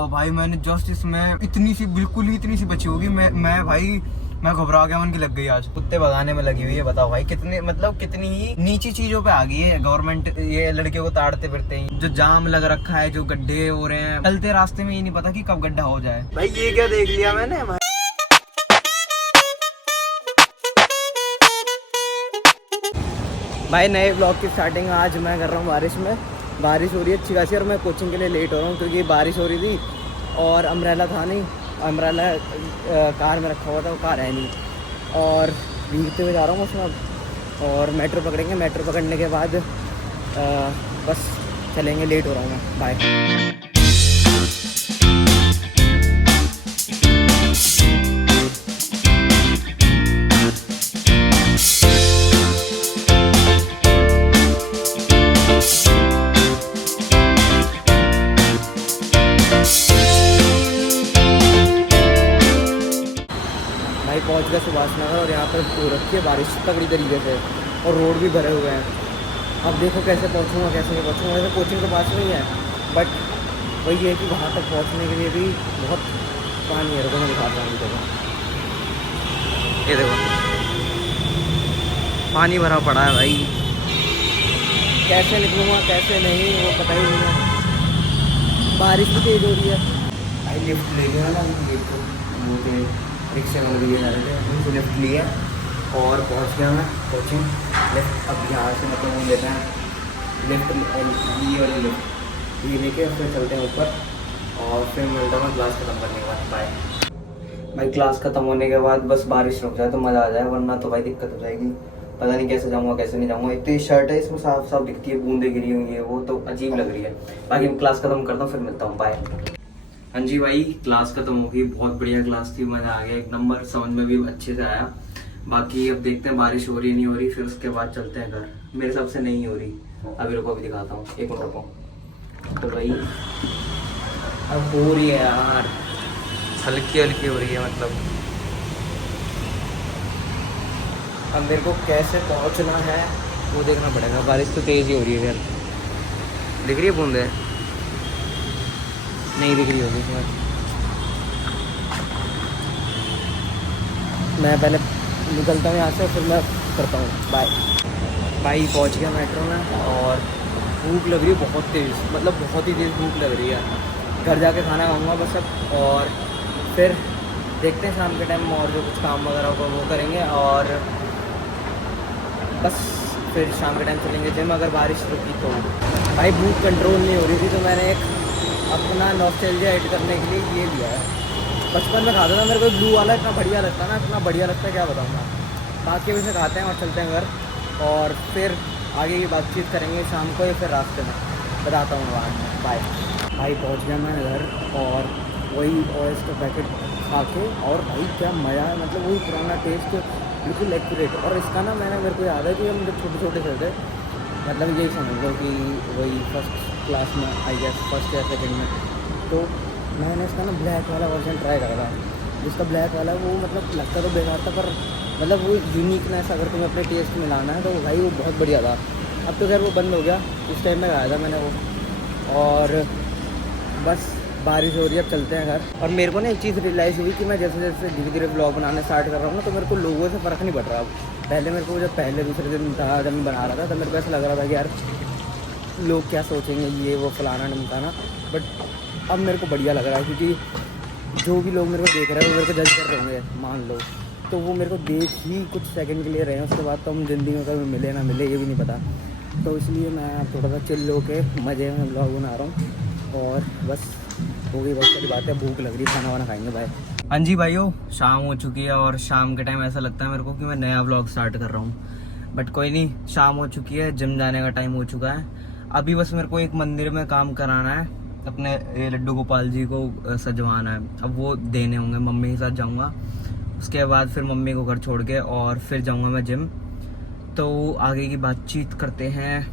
तो भाई मैंने जस्ट इसमें इतनी सी, बिल्कुल ही इतनी सी बची होगी, मैं घबरा गया, मन की लग गई। आज कुत्ते भगाने में लगी हुई है। बताओ भाई कितने, मतलब कितनी ही नीची चीजों पे आ गई है गवर्नमेंट। ये लड़कियों को ताड़ते फिरते हैं, जो जाम लग रखा है, जो गड्ढे हो रहे हैं चलते रास्ते में, ये नहीं पता कि कब गड्ढा हो जाए। भाई ये क्या देख लिया मैंने भाई। नए ब्लॉग की स्टार्टिंग आज मैं कर रहा हूँ बारिश में। बारिश हो रही है अच्छी खासी और मैं कोचिंग के लिए लेट हो रहा हूँ क्योंकि बारिश हो रही थी और अम्ब्रेला था नहीं। अम्ब्रेला कार में रखा हुआ था, वो कार है नहीं, और भीगते हुए जा रहा हूँ उसमें। और मेट्रो पकड़ेंगे, मेट्रो पकड़ने के बाद बस चलेंगे। लेट हो रहा हूँ मैं, बाय। भाई पहुंच गया सुभाष नगर और यहाँ पर हो रखी है बारिश तगड़ी तरीके से और रोड भी भरे हुए हैं। अब देखो कैसे पहुँचूँगा, कैसे नहीं पहुँचूँगा। वैसे कोचिंग तो पास नहीं है, बट वही है कि वहाँ तक पहुँचने के लिए भी बहुत पानी है। रुको मैं दिखाता हूँ। देखो ये देखो पानी भरा पड़ा है भाई। कैसे निकलूँगा कैसे नहीं वो पता ही नहीं है। बारिश भी तेज़ हो रही है। भाई लिफ्ट ले गया ना वो रिक्शे में लिए जा रहे थे, उनको लिफ्ट लिया और पहुंच गया मैं कोचिंग। लिफ्ट अब यहाँ से मतलब हम लेते हैं लिफ्ट, ये वाली लिफ्ट ये लेके फिर चलते हैं ऊपर और फिर मिलता हूँ क्लास ख़त्म करने के बाद। बाय भाई। क्लास ख़त्म होने के बाद बस बारिश रुक जाए तो मज़ा आ जाए, वरना तो भाई दिक्कत हो जाएगी। पता नहीं कैसे जाऊँगा कैसे नहीं जाऊँगा। इतनी शर्ट है इसमें साफ साफ दिखती है, बूंदे गिरी हुई है, वो तो अजीब लग रही है। बाकी क्लास ख़त्म करता हूँ फिर मिलता हूँ, बाय। हाँ जी भाई, क्लास खत्म हो गई। बहुत बढ़िया क्लास थी, मज़ा आ गया एक नंबर, समझ में भी अच्छे से आया। बाकी अब देखते हैं बारिश हो रही नहीं हो रही, फिर उसके बाद चलते हैं घर। मेरे हिसाब से नहीं हो रही। अभी रुको, अभी दिखाता हूँ, एक मिनट रुको। तो भाई अब हो रही है यार, हल्की हल्की हो रही है मतलब। अब मेरे को कैसे पहुँचना है वो देखना पड़ेगा। बारिश तो तेज़ ही हो रही है यार। दिख रही है बूंदे? नहीं दिख रही होगी इसमें। मैं पहले निकलता हूँ यहाँ से, फिर मैं करता हूँ, बाय। भाई पहुँच गया मेट्रो में और भूख लग रही है बहुत तेज़, मतलब बहुत ही तेज़ भूख लग रही है। घर जाके खाना खाऊंगा बस अब, और फिर देखते हैं शाम के टाइम और जो कुछ काम वगैरह होगा वो करेंगे, और बस फिर शाम के टाइम चलेंगे जिम अगर बारिश रुकी तो। भाई भूख कंट्रोल नहीं हो रही थी तो मैंने एक अपना नॉस्टैल्जिया ऐड करने के लिए ये लिया है। बचपन में खाता था, मेरे को ब्लू वाला इतना बढ़िया लगता ना, इतना बढ़िया लगता है क्या बताऊँगा। बाकी अभी से खाते हैं और चलते हैं घर, और फिर आगे की बातचीत करेंगे शाम को या फिर रास्ते में, बताता हूँ बाद में, बाय। भाई पहुँच गया मैं घर और वही ओएस का पैकेट खा के, और भाई क्या मज़ा है, मतलब वही पुराना टेस्ट बिल्कुल एक्यूरेट। और इसका ना मेरे को याद है कि हम जब छोटे छोटे थे, मतलब यही समझ लो कि वही फर्स्ट क्लास में आई गेस, फर्स्ट या सेकेंड में, तो मैंने इसका ना ब्लैक वाला वर्जन ट्राई करा था। जिसका ब्लैक वाला वो मतलब लगता तो बेकार था, पर मतलब वो यूनिकनेस अगर तुम्हें अपने टेस्ट में लाना है तो भाई वो बहुत बढ़िया था। अब तो खैर वो बंद हो गया, उस टाइम में खाया था मैंने वो। और बस बारिश हो रही है, अब चलते हैं घर। और मेरे को ना एक चीज़ रियलाइज़ हुई कि मैं जैसे जैसे धीरे धीरे ब्लॉग बनाने स्टार्ट कर रहा हूँ ना, तो मेरे को लोगों से फ़र्क नहीं पड़ रहा। अब पहले मेरे को जब पहले दूसरे दिन था जब मैं बना रहा था, तब मेरे को ऐसा लग रहा था कि यार लोग क्या सोचेंगे, ये वो फलाना ढमकाना। बट अब मेरे को बढ़िया लग रहा है, क्योंकि जो भी लोग मेरे को देख रहे हैं वो मेरे को जज कर रहे होंगे मान लो, तो वो मेरे को देख ही कुछ सेकंड के लिए रहे हैं, उसके बाद तो हम ज़िंदगी में कभी मिले ना मिले ये भी नहीं पता। तो इसलिए मैं थोड़ा सा चिल होके मज़े में ब्लॉग बना रहा हूँ, और बस हो गई बहुत सारी बात है। भूख लग रही है, खाना वाना खाएंगे, बाय। हाँ जी भाइयों, शाम हो चुकी है और शाम के टाइम ऐसा लगता है मेरे को कि मैं नया ब्लॉग स्टार्ट कर रहा हूँ, बट कोई नहीं, शाम हो चुकी है, जिम जाने का टाइम हो चुका है। अभी बस मेरे को एक मंदिर में काम कराना है, अपने ये लड्डू गोपाल जी को सजवाना है। अब वो देने होंगे, मम्मी के साथ जाऊँगा, उसके बाद फिर मम्मी को घर छोड़ के और फिर जाऊँगा मैं जिम। तो आगे की बातचीत करते हैं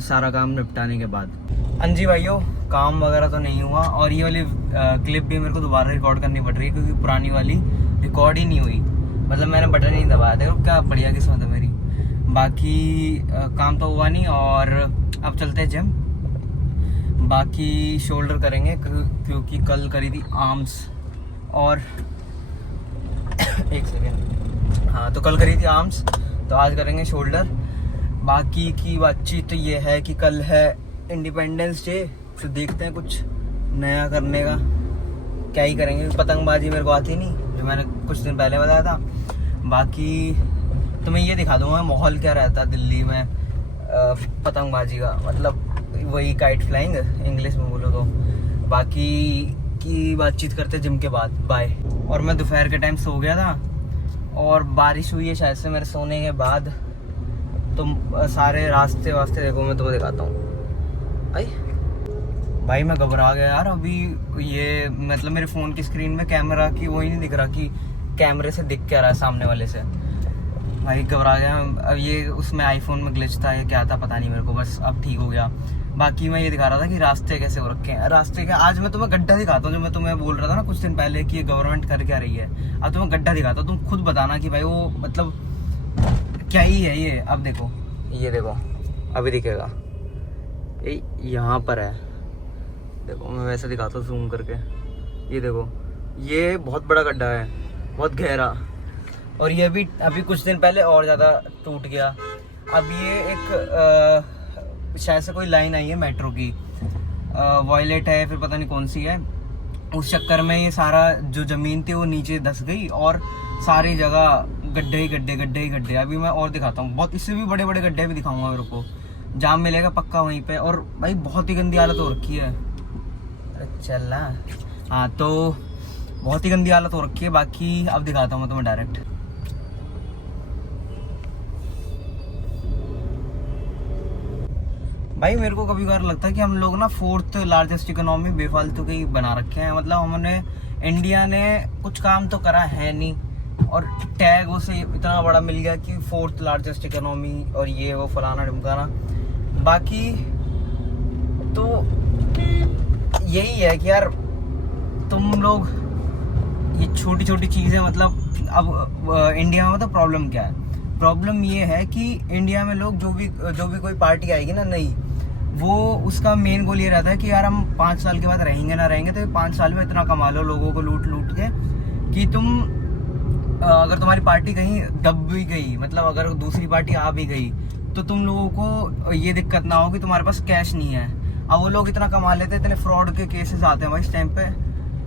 सारा काम निपटाने के बाद। हाँ जी भाइयों, काम वगैरह तो नहीं हुआ, और ये वाली क्लिप भी मेरे को दोबारा रिकॉर्ड करनी पड़ रही है क्योंकि पुरानी वाली रिकॉर्ड ही नहीं हुई, मतलब मैंने बटन ही नहीं दबाया। देखो क्या बढ़िया किस्मत है मेरी। बाकी काम तो हुआ नहीं, और अब चलते हैं जिम। बाकी शोल्डर करेंगे क्योंकि कल करी थी आर्म्स और एक सेकेंड, हाँ तो कल करी थी आर्म्स, तो आज करेंगे शोल्डर। बाकी की बातचीत तो ये है कि कल है इंडिपेंडेंस डे, तो देखते हैं कुछ नया करने का, क्या ही करेंगे। पतंगबाजी मेरे को आती नहीं, जो मैंने कुछ दिन पहले बताया था। बाकी तो मैं ये दिखा दूंगा माहौल क्या रहता है दिल्ली में पतंगबाजी का, मतलब वही काइट फ्लाइंग इंग्लिश में बोलो तो। बाकी की बातचीत करते जिम के बाद, बाय। और मैं दोपहर के टाइम सो गया था और बारिश हुई है शायद से मेरे सोने के बाद, तो सारे रास्ते वास्ते देखो, मैं तुम्हें दिखाता हूँ। आई भाई मैं घबरा गया यार अभी, ये मतलब मेरे फ़ोन की स्क्रीन में कैमरा की वही नहीं दिख रहा कि कैमरे से दिख क्या रहा है सामने वाले से। भाई घबरा गया। अब ये उसमें आईफोन में ग्लिच था, ये क्या था पता नहीं मेरे को, बस अब ठीक हो गया। बाकी मैं ये दिखा रहा था कि रास्ते कैसे हो रखे हैं। रास्ते के आज मैं तुम्हें गड्ढा दिखाता हूँ, जो मैं तुम्हें बोल रहा था ना कुछ दिन पहले कि ये गवर्नमेंट कर क्या रही है। अब तुम्हें गड्ढा दिखाता हूँ, तुम खुद बताना कि भाई वो मतलब क्या ही है ये। अब देखो, ये देखो अभी दिखेगा, ये यहाँ पर है, देखो मैं वैसे दिखाता हूँ जूम करके। ये देखो, ये बहुत बड़ा गड्ढा है, बहुत गहरा, और ये भी अभी कुछ दिन पहले और ज़्यादा टूट गया। अब ये एक शायद से कोई लाइन आई है मेट्रो की, वॉयलेट है फिर पता नहीं कौन सी है, उस चक्कर में ये सारा जो ज़मीन थी वो नीचे धंस गई और सारी जगह गड्ढे ही गड्ढे, गड्ढे ही गड्ढे। अभी मैं और दिखाता हूँ, बहुत इससे भी बड़े बड़े गड्ढे भी दिखाऊंगा, मेरे को जाम मिलेगा पक्का वहीं पे। और भाई बहुत ही गंदी हालत हो रखी है, चलना हाँ, तो बहुत ही गंदी हालत हो रखी है। बाकी अब दिखाता हूँ मैं तुम्हें डायरेक्ट। भाई मेरे को कभी कभार लगता है कि हम लोग ना 4th लार्जेस्ट इकोनॉमी बेफालतू के ही बना रखे हैं। मतलब हमने, इंडिया ने कुछ काम तो करा है नहीं, और टैग उसे इतना बड़ा मिल गया कि 4th लार्जेस्ट इकोनॉमी और ये वो फलाना ढिमकाना। बाकी तो यही है कि यार तुम लोग ये छोटी छोटी चीज़ें, मतलब अब इंडिया में तो प्रॉब्लम क्या है, प्रॉब्लम ये है कि इंडिया में लोग जो भी कोई पार्टी आएगी ना नई, वो उसका मेन गोल ये रहता है कि यार हम 5 साल के बाद रहेंगे ना रहेंगे, तो 5 साल में इतना कमा लो लोगों को लूट लूट के कि तुम अगर तुम्हारी पार्टी कहीं दब भी गई, मतलब अगर दूसरी पार्टी आ भी गई, तो तुम लोगों को ये दिक्कत ना हो कि तुम्हारे पास कैश नहीं है। अब वो लोग इतना कमा लेते हैं, इतने फ्रॉड के केसेस आते हैं भाई इस टाइम पे,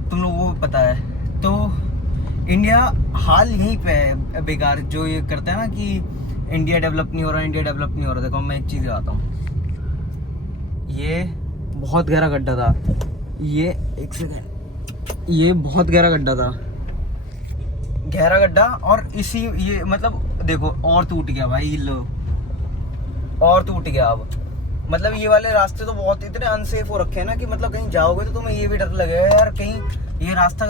तुम लोगों को पता है। तो इंडिया हाल यहीं पे है बेकार, जो ये करते हैं ना कि इंडिया डेवलप नहीं हो रहा, इंडिया डेवलप नहीं हो रहा। देखो मैं एक चीज़ बताता हूँ, ये बहुत गहरा गड्ढा था, ये एक सेकेंड, ये बहुत गहरा गड्ढा था, गहरा गड्ढा, और इसी ये मतलब देखो और टूट गया भाई, लो और टूट गया। अब मतलब ये वाले रास्ते तो बहुत इतने अनसेफ हो रखे हैं ना कि मतलब कहीं जाओगे तो तुम्हें ये भी डर लगेगा यार कहीं ये रास्ता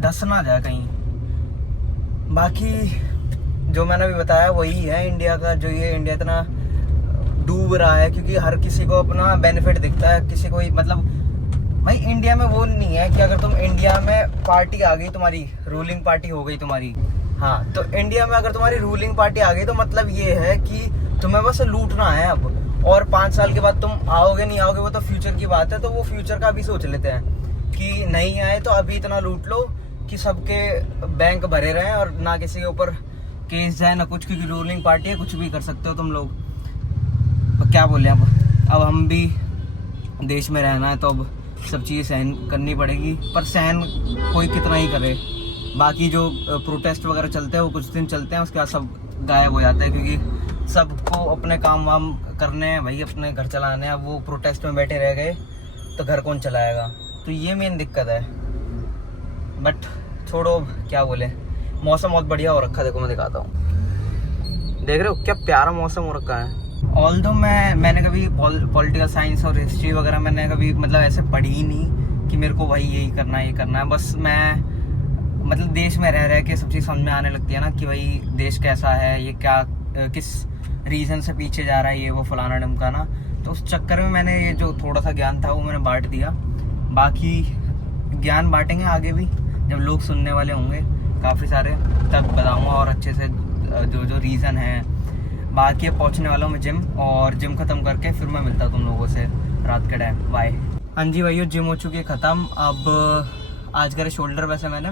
धंस ना जाए कहीं। बाकी जो मैंने अभी बताया वही है इंडिया का, जो ये इंडिया इतना डूब रहा है क्योंकि हर किसी को अपना बेनिफिट दिखता है, किसी को मतलब भाई इंडिया में वो नहीं है कि अगर तुम इंडिया में पार्टी आ गई तुम्हारी, रूलिंग पार्टी हो गई तुम्हारी, हाँ तो इंडिया में अगर तुम्हारी रूलिंग पार्टी आ गई तो मतलब ये है कि तुम्हें बस लूटना है अब, और 5 साल के बाद तुम आओगे नहीं आओगे वो तो फ्यूचर की बात है। तो वो फ्यूचर का भी सोच लेते हैं कि नहीं आए तो अभी इतना लूट लो कि सबके बैंक भरे रहें और ना किसी के ऊपर केस जाए ना कुछ, क्योंकि रूलिंग पार्टी है, कुछ भी कर सकते हो तुम लोग। तो क्या बोले, अब हम भी देश में रहना है तो अब सब चीज़ें सहन करनी पड़ेगी, पर सहन कोई कितना ही करे। बाकी जो प्रोटेस्ट वगैरह चलते हैं वो कुछ दिन चलते हैं, उसके बाद सब गायब हो जाता है क्योंकि सबको अपने काम वाम करने हैं भाई, अपने घर चलाने हैं। अब वो प्रोटेस्ट में बैठे रह गए तो घर कौन चलाएगा, तो ये मेन दिक्कत है। बट छोड़ो, क्या बोले, मौसम बहुत बढ़िया हो रखा है, देखो मैं दिखाता हूँ, देख रहे हो क्या प्यारा मौसम हो रखा है। ऑल्दो मैंने कभी पॉलिटिकल साइंस और हिस्ट्री वगैरह मैंने कभी मतलब ऐसे पढ़ी ही नहीं कि मेरे को भाई यही करना है ये करना है। बस मैं मतलब देश में रह के सब चीज़ समझ में आने लगती है ना कि भाई देश कैसा है, ये क्या किस रीज़न से पीछे जा रहा है, ये वो फलाना ढमकाना। तो उस चक्कर में मैंने ये जो थोड़ा सा ज्ञान था वो मैंने बांट दिया। बाकी ज्ञान बांटेंगे आगे भी, जब लोग सुनने वाले होंगे काफ़ी सारे, तब बताऊँगा और अच्छे से जो रीज़न है। बाकी अब पहुँचने वाला हूँ मैं जिम, और जिम ख़त्म करके फिर मैं मिलता हूँ तुम लोगों से रात के टाइम। बाय। हाँ जी भाइयों, जिम हो चुकी है ख़त्म। अब आज करे शोल्डर वैसे मैंने,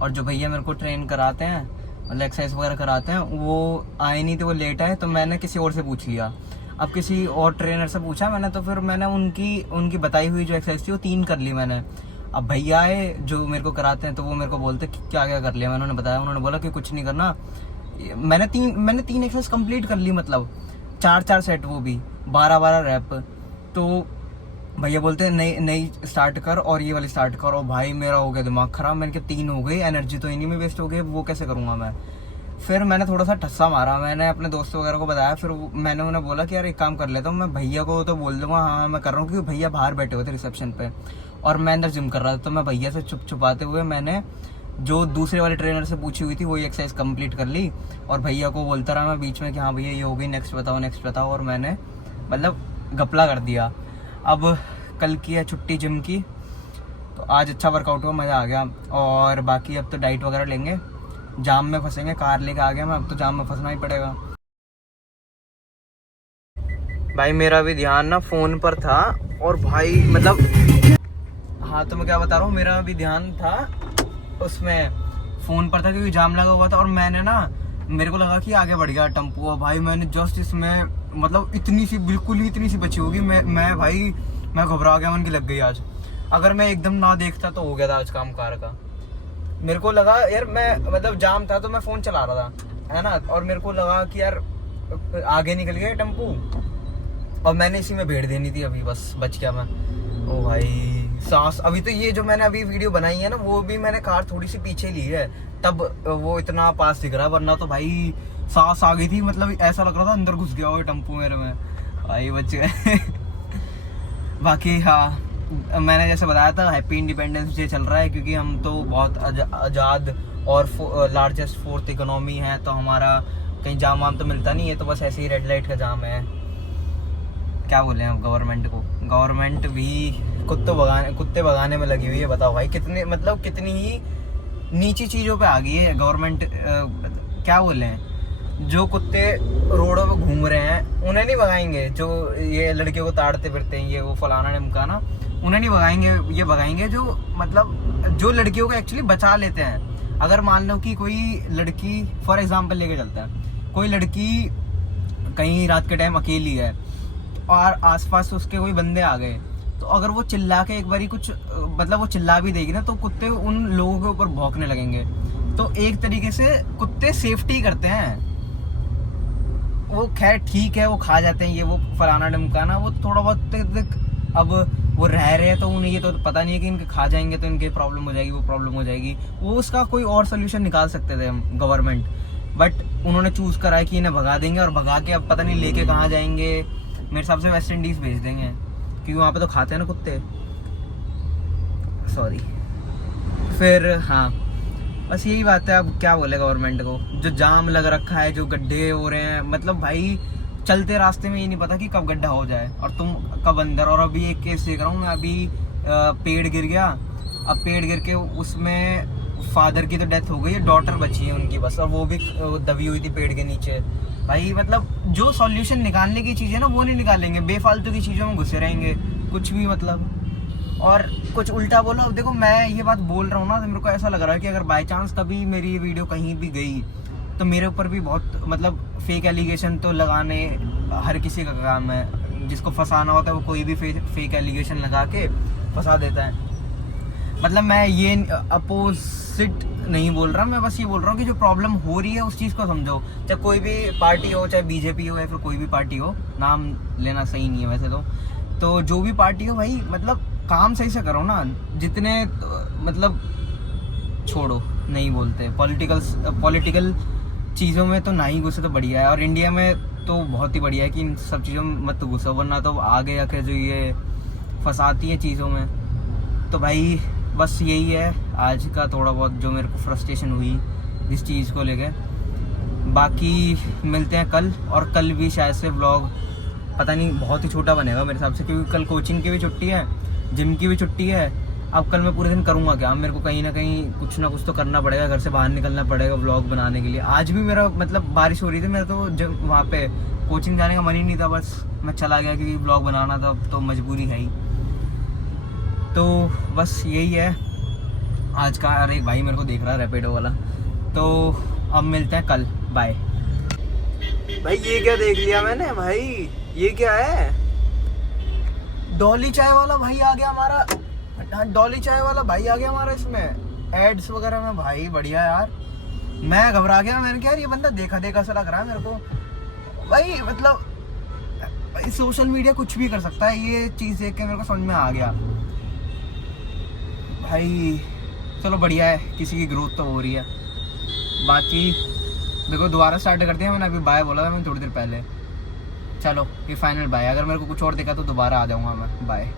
और जो भैया मेरे को ट्रेन कराते हैं मतलब एक्सरसाइज वगैरह कराते हैं वो आए नहीं थे, वो लेट आए, तो मैंने किसी और से पूछ लिया। अब किसी और ट्रेनर से पूछा मैंने, तो फिर मैंने उनकी बताई हुई जो एक्सरसाइज थी वो 3 कर ली मैंने। अब भैया आए जो मेरे को कराते हैं, तो वो मेरे को बोलते क्या क्या कर लिया। मैंने उन्हें बताया, उन्होंने बोला कि कुछ नहीं करना। मैंने तीन एक्सरसाइज कंप्लीट कर ली, मतलब 4 सेट, वो भी 12 रैप। तो भैया बोलते हैं नई स्टार्ट कर और ये वाली स्टार्ट कर। और भाई मेरा हो गया दिमाग खराब, मैंने कहा 3 हो गई, एनर्जी तो इन्हीं में वेस्ट हो गई, वो कैसे करूँगा मैं। फिर मैंने थोड़ा सा ठस्सा मारा, मैंने अपने दोस्तों वगैरह को बताया। फिर मैंने उन्हें बोला कि यार एक काम कर लेता हूँ, मैं भैया को तो बोल दूंगा हाँ मैं कर रहा हूँ, क्योंकि भैया बाहर बैठे हुए थे रिसेप्शन पे और मैं अंदर जिम कर रहा था। तो मैं भैया से छुपाते हुए मैंने जो दूसरे वाले ट्रेनर से पूछी हुई थी वही एक्सरसाइज कंप्लीट कर ली। और भैया को बोलता रहा मैं बीच में कि हाँ भैया ये हो गई, नेक्स्ट बताओ। और मैंने मतलब घपला कर दिया। अब कल की है छुट्टी जिम की, तो आज अच्छा वर्कआउट हुआ, मज़ा आ गया। और बाकी अब तो डाइट वगैरह लेंगे, जाम में फंसेंगे, कार लेके आ गया मैं, अब तो जाम में फंसना ही पड़ेगा। भाई मेरा भी ध्यान ना फ़ोन पर था, और भाई मतलब हाँ तो मैं क्या बता रहा हूँ, मेरा भी ध्यान था उसमें फ़ोन पर था क्योंकि जाम लगा हुआ था। और मैंने ना, मेरे को लगा कि आगे बढ़ गया टेम्पो, और भाई मैंने जस्ट इसमें मतलब बिल्कुल ही इतनी सी बची होगी, मैं घबरा गया, मन की लग गई आज। अगर मैं एकदम ना देखता तो हो गया था आज काम कार का। मेरे को लगा यार, मैं मतलब जाम था तो मैं फ़ोन चला रहा था, है ना, और मेरे को लगा कि यार आगे निकल गया टेम्पो, और मैंने इसी में भेड़ देनी थी, अभी बस बच गया मैं। ओ भाई सांस, अभी तो ये जो मैंने अभी वीडियो बनाई है ना, वो भी मैंने कार थोड़ी सी पीछे ली है, तब वो इतना पास दिख रहा है, वरना तो भाई सांस आ गई थी, मतलब ऐसा लग रहा था अंदर घुस गया वो टेम्पो मेरे में। भाई बच गए। बाकी हाँ, मैंने जैसे बताया था हैप्पी इंडिपेंडेंस डे चल रहा है, क्योंकि हम तो बहुत आज़ाद और लार्जेस्ट 4th इकोनॉमी है, तो हमारा कहीं जाम वाम तो मिलता नहीं है, तो बस ऐसे ही रेड लाइट का जाम है। क्या बोले हम गवर्नमेंट को, गवर्नमेंट भी कुत्ते भगाने में लगी हुई है। बताओ भाई कितनी ही नीची चीज़ों पे आ गई है गवर्नमेंट। क्या बोले हैं, जो कुत्ते रोडों पे घूम रहे हैं उन्हें नहीं भगाएंगे, जो ये लड़कियों को ताड़ते फिरते हैं, ये वो फलाना ढिमकाना, उन्हें नहीं भगाएंगे। ये भगाएंगे जो लड़कियों को एक्चुअली बचा लेते हैं। अगर मान लो कि कोई लड़की, फॉर एग्जांपल लेके चलते हैं, कोई लड़की कहीं रात के टाइम अकेली है और आसपास उसके कोई बंदे आ गए, तो अगर वो चिल्ला के एक बारी कुछ मतलब वो चिल्ला भी देगी ना, तो कुत्ते उन लोगों के ऊपर भौंकने लगेंगे। तो एक तरीके से कुत्ते सेफ्टी करते हैं। वो खैर ठीक है, वो खा जाते हैं ये वो फलाना ढमकाना, वो थोड़ा बहुत अब वो रह रहे हैं, तो उन्हें ये तो पता नहीं है कि इनके खा जाएंगे तो इनके प्रॉब्लम हो जाएगी, वो प्रॉब्लम हो जाएगी। वो उसका कोई और सोल्यूशन निकाल सकते थे हम गवर्नमेंट, बट उन्होंने चूज करा है कि इन्हें भगा देंगे, और भगा के अब पता नहीं लेके कहाँ जाएंगे। मेरे हिसाब से वेस्ट इंडीज़ भेज देंगे, क्योंकि वहाँ पे तो खाते हैं ना कुत्ते। सॉरी। फिर हाँ, बस यही बात है। अब क्या बोले गवर्नमेंट को, जो जाम लग रखा है, जो गड्ढे हो रहे हैं, मतलब भाई चलते रास्ते में ये नहीं पता कि कब गड्ढा हो जाए और तुम कब अंदर। और अभी एक केस देख रहा हूँ मैं, अभी पेड़ गिर गया, अब पेड़ गिर के उसमें फादर की तो डेथ हो गई है, डॉटर बची है उनकी बस, और वो भी दबी हुई थी पेड़ के नीचे। भाई मतलब जो सॉल्यूशन निकालने की चीज़ है ना, वो नहीं निकालेंगे, बेफालतू की चीज़ों में घुसे रहेंगे, कुछ भी मतलब। और कुछ उल्टा बोलो। अब देखो मैं ये बात बोल रहा हूँ ना, तो मेरे को ऐसा लग रहा है कि अगर बाय चांस कभी मेरी ये वीडियो कहीं भी गई, तो मेरे ऊपर भी बहुत मतलब फेक एलिगेशन तो लगाने हर किसी का काम है। जिसको फंसाना होता है वो कोई भी फेक एलिगेशन लगा के फंसा देता है। मतलब मैं ये अपोजिट नहीं बोल रहा, मैं बस ये बोल रहा हूँ कि जो प्रॉब्लम हो रही है उस चीज़ को समझो। चाहे कोई भी पार्टी हो, चाहे बीजेपी हो या फिर कोई भी पार्टी हो, नाम लेना सही नहीं है वैसे तो जो भी पार्टी हो भाई, मतलब काम सही से करो ना। जितने मतलब छोड़ो, नहीं बोलते पॉलिटिकल चीज़ों में तो ना ही घुसे तो बढ़िया है। और इंडिया में तो बहुत ही बढ़िया है कि इन सब चीज़ों में मत घुसो, वरना तो आगे आके जो ये फंसाती है चीज़ों में। तो भाई बस यही है आज का थोड़ा बहुत जो मेरे को फ्रस्ट्रेशन हुई इस चीज़ को लेके। बाकी मिलते हैं कल, और कल भी शायद से व्लॉग पता नहीं बहुत ही छोटा बनेगा मेरे हिसाब से, क्योंकि कल कोचिंग की भी छुट्टी है, जिम की भी छुट्टी है। अब कल मैं पूरे दिन करूँगा क्या, मेरे को कहीं ना कहीं कुछ ना कुछ तो करना पड़ेगा, घर से बाहर निकलना पड़ेगा व्लॉग बनाने के लिए। आज भी मेरा मतलब बारिश हो रही थी, मेरा तो जब वहाँ पे कोचिंग जाने का मन ही नहीं था, बस मैं चला गया क्योंकि व्लॉग बनाना था, तो मजबूरी है ही। तो बस यही है आज का। अरे भाई मेरे को देख रहा है रैपिडो वाला। तो अब मिलते हैं कल, बाय। भाई ये क्या देख लिया मैंने भाई, ये क्या है? डॉली चाय वाला भाई आ गया हमारा। डॉली चाय वाला भाई आ गया हमारा इसमें एड्स वगैरह में। भाई बढ़िया यार, मैं घबरा गया। मैंने कहा यार ये बंदा देखा देखा सा लग रहा है मेरे को भाई। मतलब भाई सोशल मीडिया कुछ भी कर सकता है, ये चीज़ देख के मेरे को समझ में आ गया भाई। चलो बढ़िया है, किसी की ग्रोथ तो हो रही है। बाकी देखो दोबारा स्टार्ट करते हैं। मैंने अभी बाय बोला था मैंने थोड़ी देर पहले। चलो ये फाइनल बाय। अगर मेरे को कुछ और दिखा तो दोबारा आ जाऊँगा मैं। बाय।